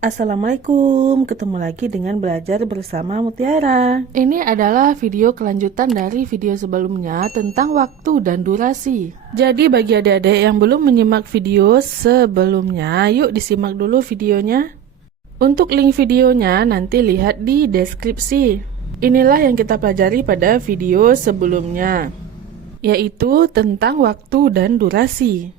Assalamualaikum, ketemu lagi dengan belajar bersama Mutiara. Ini adalah video kelanjutan dari video sebelumnya tentang waktu dan durasi. Jadi bagi adik-adik yang belum menyimak video sebelumnya, yuk disimak dulu videonya. Untuk link videonya nanti lihat di deskripsi. Inilah yang kita pelajari pada video sebelumnya, yaitu tentang waktu dan durasi.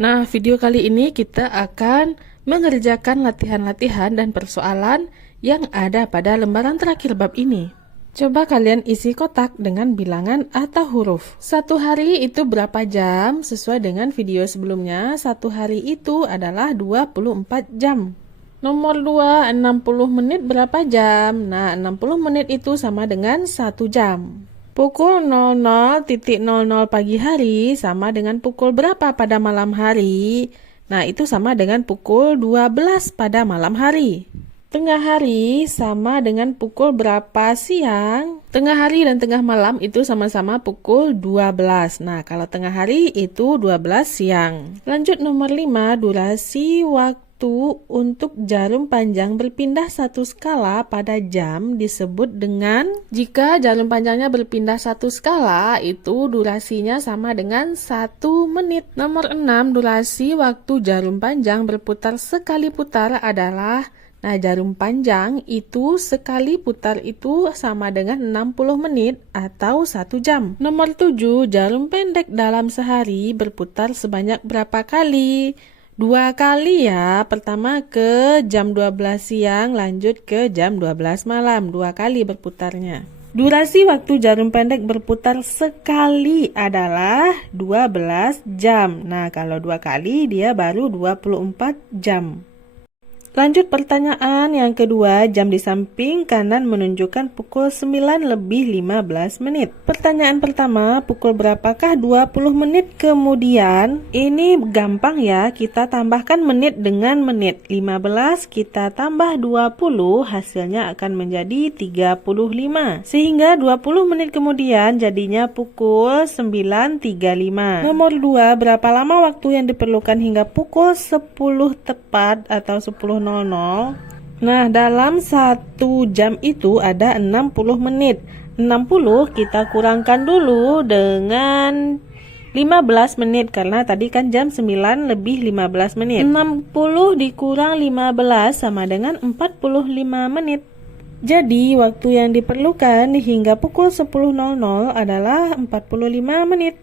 Nah, video kali ini kita akan mengerjakan latihan-latihan dan persoalan yang ada pada lembaran terakhir bab ini. Coba kalian isi kotak dengan bilangan atau huruf. Satu hari itu berapa jam? Sesuai dengan video sebelumnya, satu hari itu adalah 24 jam. Nomor 2, 60 menit berapa jam? Nah, 60 menit itu sama dengan 1 jam. Pukul 00.00 pagi hari sama dengan pukul berapa pada malam hari? Nah, itu sama dengan pukul 12 pada malam hari. Tengah hari sama dengan pukul berapa siang? Tengah hari dan tengah malam itu sama-sama pukul 12. Nah, kalau tengah hari itu 12 siang. Lanjut nomor 5, durasi waktu untuk jarum panjang berpindah satu skala pada jam disebut dengan, jika jarum panjangnya berpindah satu skala itu durasinya sama dengan 1 menit. Nomor 6, durasi waktu jarum panjang berputar sekali putar adalah, nah jarum panjang itu sekali putar itu sama dengan 60 menit atau 1 jam. Nomor 7, jarum pendek dalam sehari berputar sebanyak berapa kali? 2 kali ya, pertama ke jam 12 siang lanjut ke jam 12 malam, 2 kali berputarnya. Durasi waktu jarum pendek berputar sekali adalah 12 jam. Nah, kalau 2 kali dia baru 24 jam. Lanjut pertanyaan yang kedua, jam di samping kanan menunjukkan pukul 9 lebih 15 menit. Pertanyaan pertama, pukul berapakah 20 menit kemudian? Ini gampang ya, kita tambahkan menit dengan menit. 15 kita tambah 20, hasilnya akan menjadi 35. Sehingga 20 menit kemudian jadinya pukul 9.35. Nomor 2, berapa lama waktu yang diperlukan hingga pukul 10 tepat atau 10.00? Nah, dalam 1 jam itu ada 60 menit. 60 kita kurangkan dulu dengan 15 menit karena tadi kan jam 9 lebih 15 menit. 60 dikurang 15 sama dengan 45 menit. Jadi, waktu yang diperlukan hingga pukul 10.00 adalah 45 menit.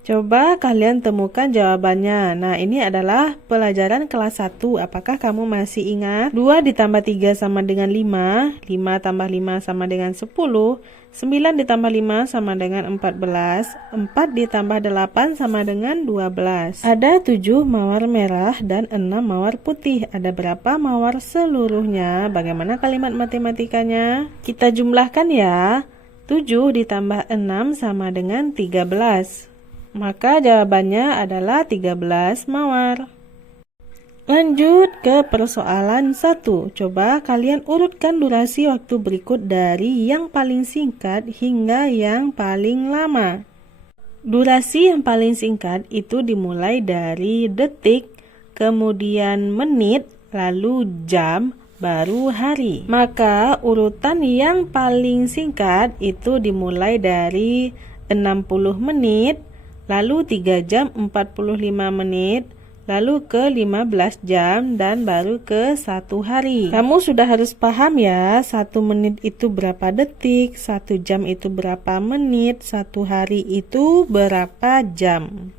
Coba kalian temukan jawabannya. Nah, ini adalah pelajaran kelas 1. Apakah kamu masih ingat? 2 ditambah 3 sama dengan 5. 5 tambah 5 sama dengan 10. 9 ditambah 5 sama dengan 14. 4 ditambah 8 sama dengan 12. Ada 7 mawar merah dan 6 mawar putih. Ada berapa mawar seluruhnya? Bagaimana kalimat matematikanya? Kita jumlahkan ya. 7 ditambah 6 sama dengan 13. Maka jawabannya adalah 13 mawar. Lanjut ke persoalan 1. Coba kalian urutkan durasi waktu berikut dari yang paling singkat hingga yang paling lama. Durasi yang paling singkat itu dimulai dari detik, kemudian menit, lalu jam, baru hari. Maka urutan yang paling singkat itu dimulai dari 60 menit, lalu 3 jam 45 menit, lalu ke 15 jam, dan baru ke 1 hari. Kamu sudah harus paham ya, 1 menit itu berapa detik, 1 jam itu berapa menit, 1 hari itu berapa jam.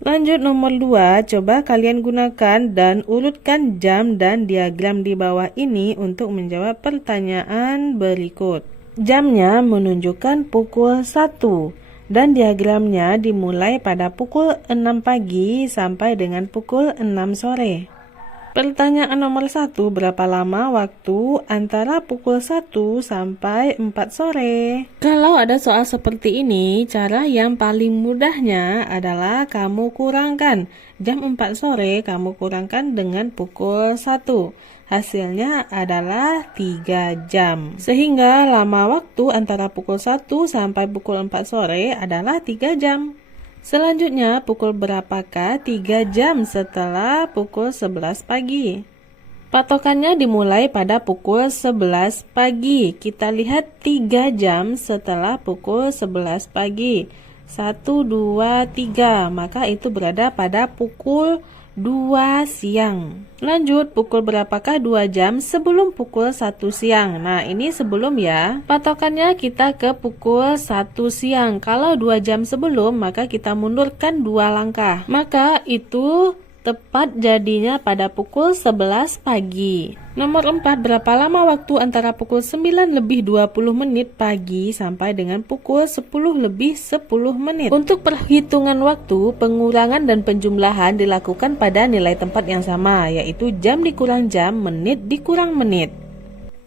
Lanjut nomor 2, coba kalian gunakan dan urutkan jam dan diagram di bawah ini untuk menjawab pertanyaan berikut. Jamnya menunjukkan pukul 1. Dan diagramnya dimulai pada pukul 6 pagi sampai dengan pukul 6 sore. Pertanyaan nomor 1, berapa lama waktu antara pukul 1 sampai 4 sore? Kalau ada soal seperti ini, cara yang paling mudahnya adalah kamu kurangkan. Jam 4 sore kamu kurangkan dengan pukul 1. Hasilnya adalah 3 jam. Sehingga lama waktu antara pukul 1 sampai pukul 4 sore adalah 3 jam. Selanjutnya, pukul berapakah 3 jam setelah pukul 11 pagi? Patokannya dimulai pada pukul 11 pagi. Kita lihat 3 jam setelah pukul 11 pagi. 1, 2, 3. Maka itu berada pada pukul 2 siang. Lanjut, pukul berapakah 2 jam sebelum pukul 1 siang? Nah, ini sebelum ya. Patokannya kita ke pukul 1 siang. Kalau 2 jam sebelum, maka kita mundurkan 2 langkah. Maka itu tepat jadinya pada pukul 11 pagi. Nomor 4, berapa lama waktu antara pukul 9 lebih 20 menit pagi sampai dengan pukul 10 lebih 10 menit. Untuk perhitungan waktu, pengurangan dan penjumlahan dilakukan pada nilai tempat yang sama, yaitu jam dikurang jam, menit dikurang menit.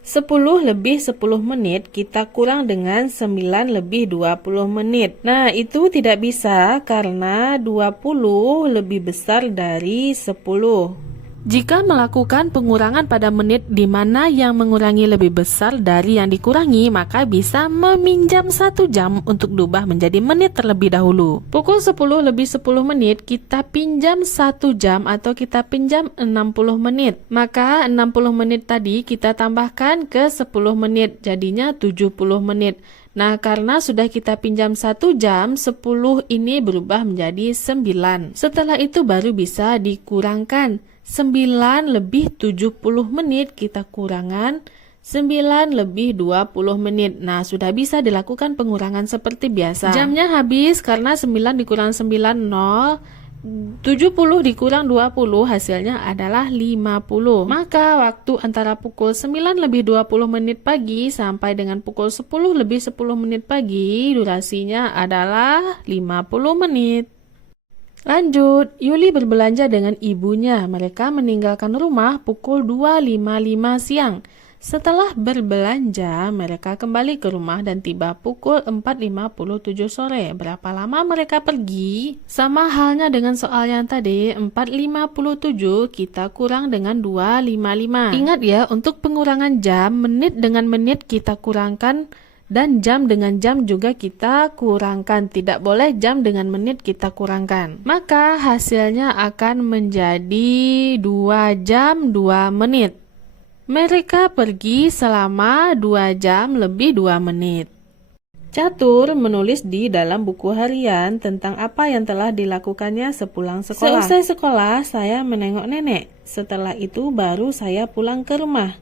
10 lebih 10 menit kita kurang dengan 9 lebih 20 menit. Nah, itu tidak bisa karena 20 lebih besar dari 10. Jika melakukan pengurangan pada menit di mana yang mengurangi lebih besar dari yang dikurangi, maka bisa meminjam 1 jam untuk diubah menjadi menit terlebih dahulu. Pukul 10 lebih 10 menit kita pinjam 1 jam atau kita pinjam 60 menit. Maka 60 menit tadi kita tambahkan ke 10 menit, jadinya 70 menit. Nah, karena sudah kita pinjam 1 jam, 10 ini berubah menjadi 9. Setelah itu baru bisa dikurangkan. 9 lebih 70 menit kita kurangan 9 lebih 20 menit. Nah, sudah bisa dilakukan pengurangan seperti biasa. Jamnya habis karena 9 dikurang 9, 0. 70 dikurang 20 hasilnya adalah 50. Maka waktu antara pukul 9 lebih 20 menit pagi sampai dengan pukul 10 lebih 10 menit pagi durasinya adalah 50 menit. Lanjut, Yuli berbelanja dengan ibunya. Mereka meninggalkan rumah pukul 2.55 siang. Setelah berbelanja, mereka kembali ke rumah dan tiba pukul 4.57 sore. Berapa lama mereka pergi? Sama halnya dengan soal yang tadi, 4.57 kita kurang dengan 2.55. Ingat ya, untuk pengurangan jam, menit dengan menit kita kurangkan dan jam dengan jam juga kita kurangkan. Tidak boleh jam dengan menit kita kurangkan. Maka hasilnya akan menjadi 2 jam 2 menit. Mereka pergi selama 2 jam lebih 2 menit. Catur menulis di dalam buku harian tentang apa yang telah dilakukannya sepulang sekolah. Seusai sekolah, saya menengok nenek. Setelah itu baru saya pulang ke rumah.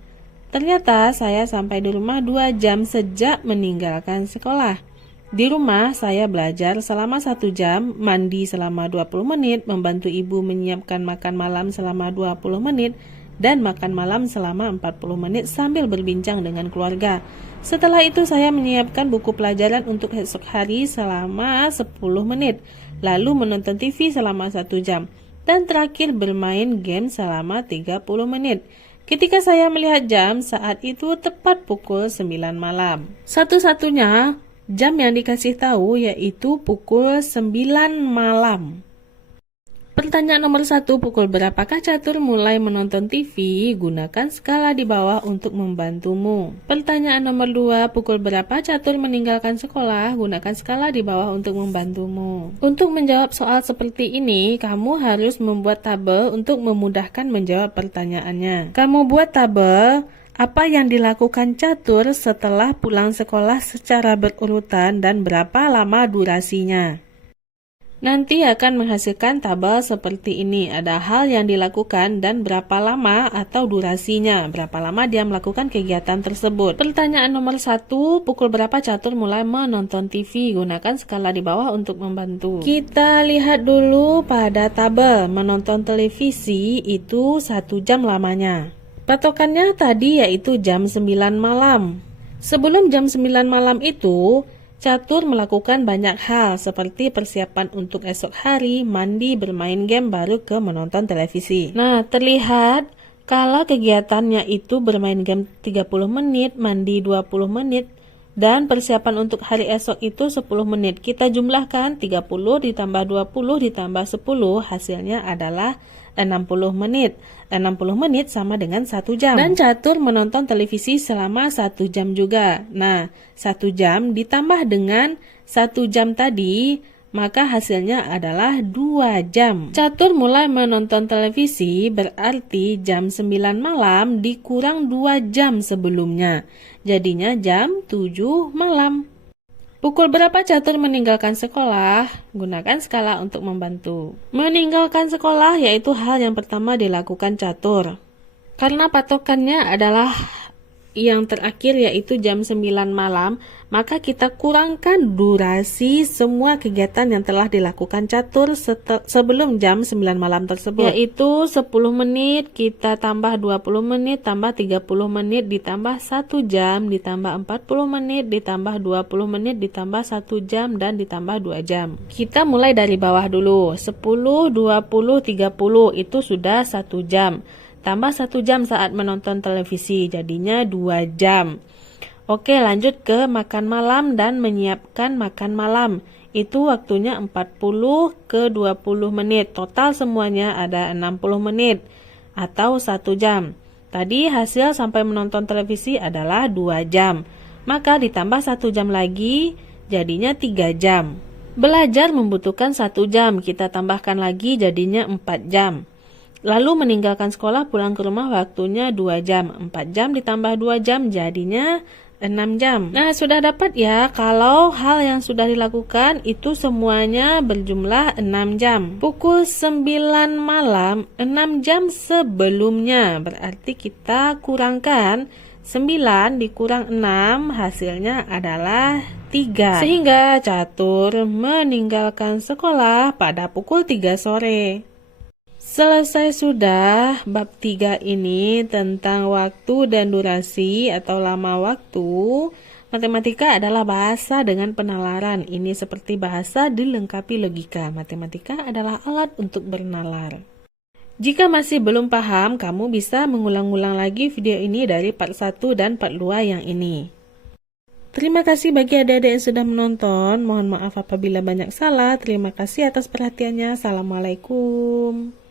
Ternyata saya sampai di rumah 2 jam sejak meninggalkan sekolah. Di rumah saya belajar selama 1 jam, mandi selama 20 menit, membantu ibu menyiapkan makan malam selama 20 menit, dan makan malam selama 40 menit sambil berbincang dengan keluarga. Setelah itu saya menyiapkan buku pelajaran untuk esok hari selama 10 menit, lalu menonton TV selama 1 jam, dan terakhir bermain game selama 30 menit. Ketika saya melihat jam, saat itu tepat pukul 9 malam. Satu-satunya jam yang dikasih tahu yaitu pukul 9 malam. Pertanyaan nomor 1, pukul berapakah Catur mulai menonton TV? Gunakan skala di bawah untuk membantumu. Pertanyaan nomor 2, pukul berapa Catur meninggalkan sekolah? Gunakan skala di bawah untuk membantumu. Untuk menjawab soal seperti ini, kamu harus membuat tabel untuk memudahkan menjawab pertanyaannya. Kamu buat tabel apa yang dilakukan Catur setelah pulang sekolah secara berurutan dan berapa lama durasinya. Nanti akan menghasilkan tabel seperti ini. Ada hal yang dilakukan dan berapa lama atau durasinya. Berapa lama dia melakukan kegiatan tersebut. Pertanyaan nomor 1, pukul berapa Catur mulai menonton TV? Gunakan skala di bawah untuk membantu. Kita lihat dulu pada tabel. Menonton televisi itu 1 jam lamanya. Patokannya tadi yaitu jam 9 malam. Sebelum jam 9 malam itu, Catur melakukan banyak hal seperti persiapan untuk esok hari, mandi, bermain game, baru ke menonton televisi. Nah, terlihat kalau kegiatannya itu bermain game 30 menit, mandi 20 menit, dan persiapan untuk hari esok itu 10 menit. Kita jumlahkan 30 ditambah 20 ditambah 10, hasilnya adalah 60 menit. 60 menit sama dengan 1 jam. Dan Catur menonton televisi selama 1 jam juga. Nah, 1 jam ditambah dengan 1 jam tadi, maka hasilnya adalah 2 jam. Catur mulai menonton televisi berarti jam 9 malam dikurang 2 jam sebelumnya. Jadinya jam 7 malam. Pukul berapa Catur meninggalkan sekolah? Gunakan skala untuk membantu. Meninggalkan sekolah yaitu hal yang pertama dilakukan Catur. Karena patokannya adalah yang terakhir yaitu jam 9 malam, maka kita kurangkan durasi semua kegiatan yang telah dilakukan Catur sebelum jam 9 malam tersebut. Yaitu 10 menit, kita tambah 20 menit, tambah 30 menit, ditambah 1 jam, ditambah 40 menit, ditambah 20 menit, ditambah 1 jam, dan ditambah 2 jam. Kita mulai dari bawah dulu, 10, 20, 30, itu sudah 1 jam. Tambah 1 jam saat menonton televisi, jadinya 2 jam. Oke, lanjut ke makan malam dan menyiapkan makan malam. Itu waktunya 40 ke 20 menit. Total semuanya ada 60 menit atau 1 jam. Tadi hasil sampai menonton televisi adalah 2 jam. Maka ditambah 1 jam lagi, jadinya 3 jam. Belajar membutuhkan 1 jam, kita tambahkan lagi jadinya 4 jam. Lalu meninggalkan sekolah pulang ke rumah waktunya 2 jam. 4 jam ditambah 2 jam jadinya 6 jam. Nah, sudah dapat ya kalau hal yang sudah dilakukan itu semuanya berjumlah 6 jam. Pukul 9 malam, 6 jam sebelumnya. Berarti kita kurangkan 9 dikurang 6, hasilnya adalah 3. Sehingga Catur meninggalkan sekolah pada pukul 3 sore. Selesai sudah bab 3 ini tentang waktu dan durasi atau lama waktu. Matematika adalah bahasa dengan penalaran. Ini seperti bahasa dilengkapi logika. Matematika adalah alat untuk bernalar. Jika masih belum paham, kamu bisa mengulang-ulang lagi video ini dari part 1 dan part 2 yang ini. Terima kasih bagi adik-adik yang sudah menonton. Mohon maaf apabila banyak salah. Terima kasih atas perhatiannya. Assalamualaikum.